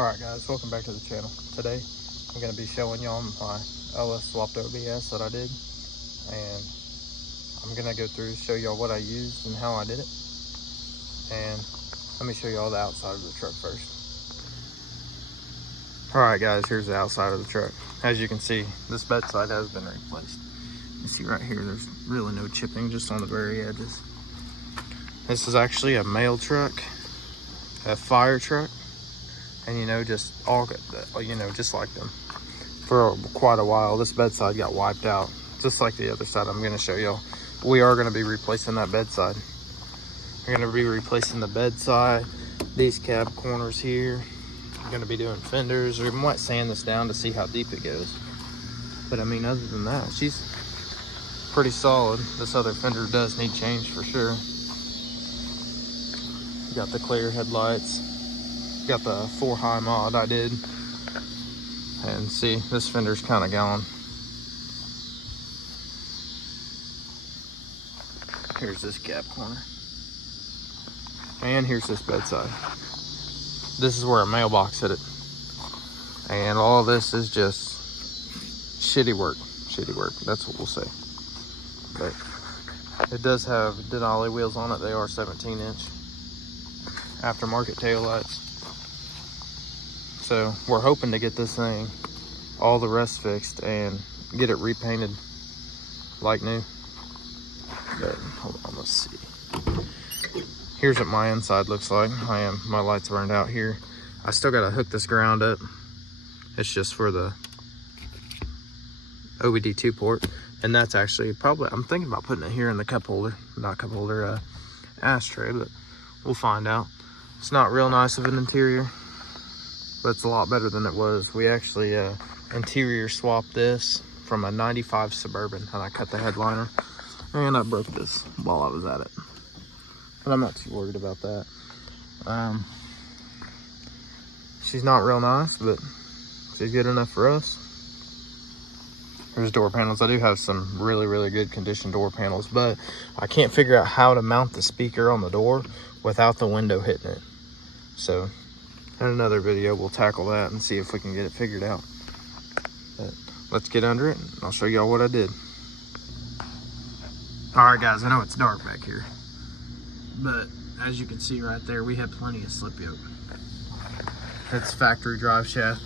Alright guys, welcome back to the channel. Today I'm going to be showing y'all my LS swapped OBS that I did, and I'm going to go through show y'all what I used and how I did it. And let me show y'all the outside of the truck first. Alright guys, here's the outside of the truck. As you can see, this bedside has been replaced. You see right here, there's really no chipping, just on the very edges. This is actually a mail truck, a fire truck. And just all good, just like them. For quite a while, this bedside got wiped out, just like the other side I'm going to show y'all. We are going to be replacing that bedside. We're going to be replacing the bedside, these cab corners here. We're going to be doing fenders. We might sand this down to see how deep it goes. But I mean, other than that, she's pretty solid. This other fender does need change for sure. Got the clear headlights. Got the 4 high mod I did, and see, this fender's kind of gone. Here's this cab corner, and here's this bedside. This is where a mailbox hit it, and all this is just shitty work. That's what we'll say. But it does have Denali wheels on it. They are 17-inch aftermarket taillights. So we're hoping to get this thing, all the rest fixed, and get it repainted like new. But hold on, let's see. Here's what my inside looks like. My light's burned out here. I still gotta hook this ground up. It's just for the OBD2 port, and that's actually probably, I'm thinking about putting it here in the cup holder, not cup holder, ashtray, but we'll find out. It's not real nice of an interior, but it's a lot better than it was. We actually interior swapped this from a 95 Suburban, and I cut the headliner, and I broke this while I was at it. But I'm not too worried about that. She's not real nice, but she's good enough for us. Here's door panels. I do have some really good condition door panels, but I can't figure out how to mount the speaker on the door without the window hitting it. So in another video, we'll tackle that and see if we can get it figured out. But let's get under it, and I'll show y'all what I did. All right, guys, I know it's dark back here, but as you can see right there, we had plenty of slip yoke. It's factory drive shaft,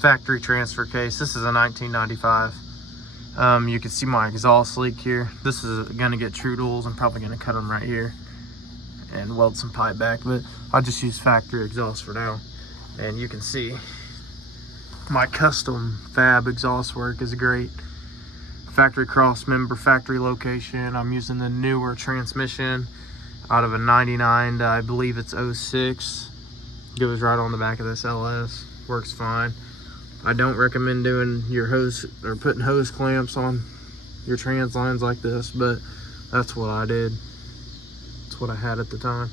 factory transfer case. This is a 1995. You can see my exhaust leak here. This is gonna get true tools. I'm probably gonna cut them right here and weld some pipe back, but I'll just use factory exhaust for now. And you can see my custom fab exhaust work is great. Factory cross member, factory location. I'm using the newer transmission out of a 99, I believe it's 06. Goes right on the back of this LS, works fine. I don't recommend doing your hose or putting hose clamps on your trans lines like this, but that's what I did. What I had at the time.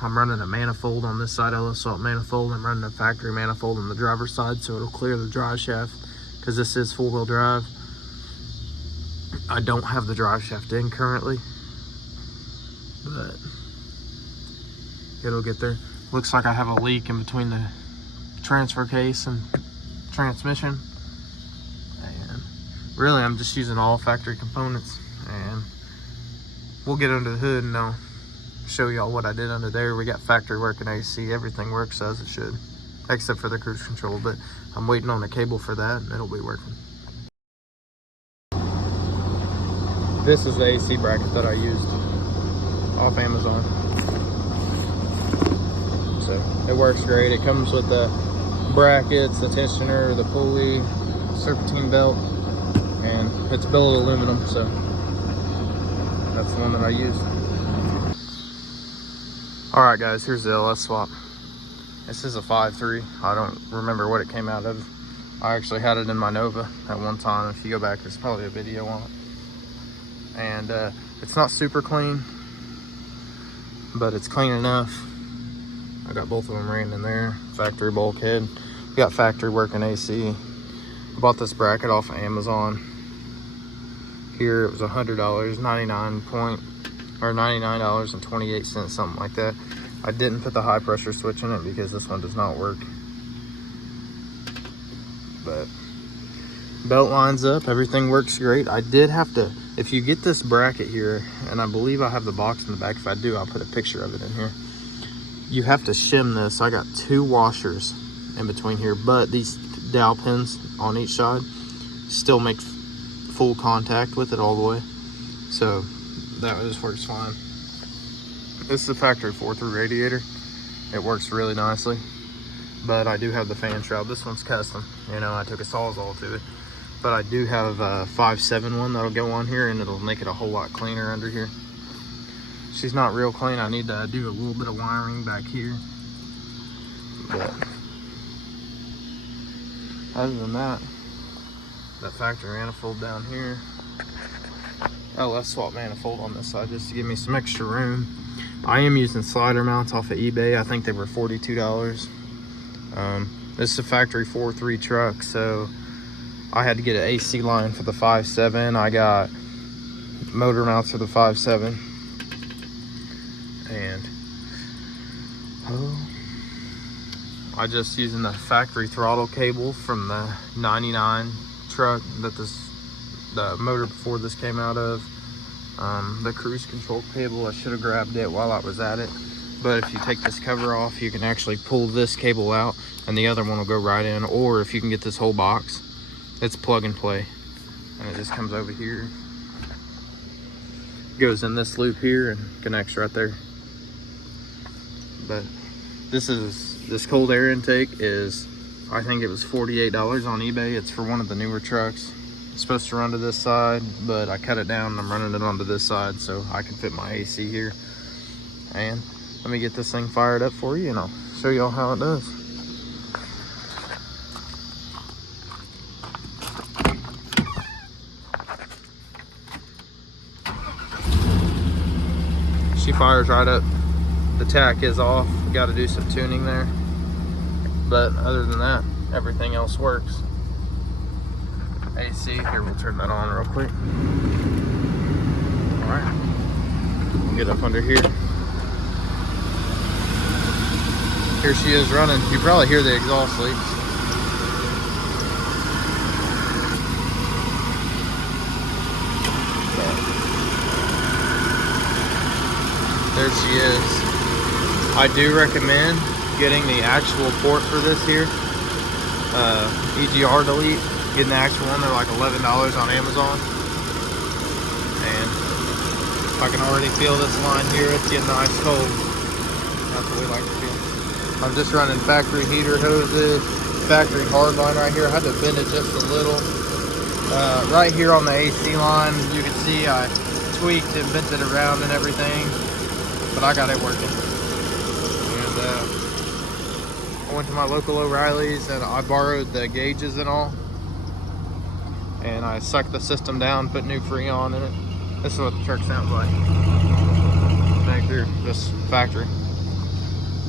I'm running a manifold on this side, LS salt manifold. I'm running a factory manifold on the driver's side, so it'll clear the drive shaft, because this is 4-wheel drive. I don't have the drive shaft in currently, but it'll get there. Looks like I have a leak in between the transfer case and transmission, and really I'm just using all factory components. And we'll get under the hood and I'll show y'all what I did under there. We got factory working AC. Everything works as it should, except for the cruise control, but I'm waiting on the cable for that, and it'll be working. This is the AC bracket that I used off Amazon. So it works great. It comes with the brackets, the tensioner, the pulley, serpentine belt, and it's billet aluminum, so that's the one that I used. All right, guys, here's the LS swap. This is a 5.3. I don't remember what it came out of. I actually had it in my Nova at one time. If you go back, there's probably a video on it. And it's not super clean, but it's clean enough. I got both of them ran in there. Factory bulkhead. We got factory working AC. I bought this bracket off of Amazon. Here it was $100, $99.28, something like that. I didn't put the high pressure switch in it because this one does not work. But belt lines up, everything works great. I did have to, if you get this bracket here, and I believe I have the box in the back. If I do, I'll put a picture of it in here. You have to shim this. I got 2 washers in between here, but these dowel pins on each side still make full contact with it all the way. So that just works fine. This is a factory 4-through radiator. It works really nicely, but I do have the fan shroud. This one's custom. You know, I took a Sawzall to it, but I do have a 5.7 one that'll go on here, and it'll make it a whole lot cleaner under here. She's not real clean. I need to do a little bit of wiring back here, but other than that, that factory manifold down here. Oh, let's swap manifold on this side just to give me some extra room. I am using slider mounts off of eBay. I think they were $42. This is a factory 4.3 truck, so I had to get an AC line for the 5.7. I got motor mounts for the 5.7. And I just using the factory throttle cable from the 99 truck that the motor before this came out of. The cruise control cable, I should have grabbed it while I was at it, but if you take this cover off, you can actually pull this cable out and the other one will go right in. Or if you can get this whole box, it's plug and play, and it just comes over here, goes in this loop here and connects right there. But this cold air intake is, I think it was $48 on eBay. It's for one of the newer trucks. It's supposed to run to this side, but I cut it down and I'm running it onto this side so I can fit my AC here. And let me get this thing fired up for you and I'll show y'all how it does. She fires right up. The tack is off. Got to do some tuning there, but other than that, everything else works. AC, here, we'll turn that on real quick. All right, we'll get up under here. Here she is running. You probably hear the exhaust leaks. There she is. I do recommend getting the actual port for this here, EGR delete. Getting the actual one, they're like $11 on Amazon. And I can already feel this line here, it's getting ice cold. That's what we like to feel. I'm just running factory heater hoses, factory hard line right here. I had to bend it just a little. Right here on the AC line, you can see I tweaked and bent it around and everything, but I got it working. And I went to my local O'Reilly's and I borrowed the gauges and all. And I sucked the system down, put new Freon in it. This is what the truck sounds like back here, just factory.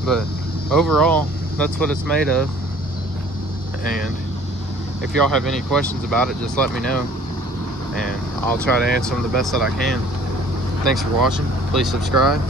But overall, that's what it's made of. And if y'all have any questions about it, just let me know, and I'll try to answer them the best that I can. Thanks for watching. Please subscribe.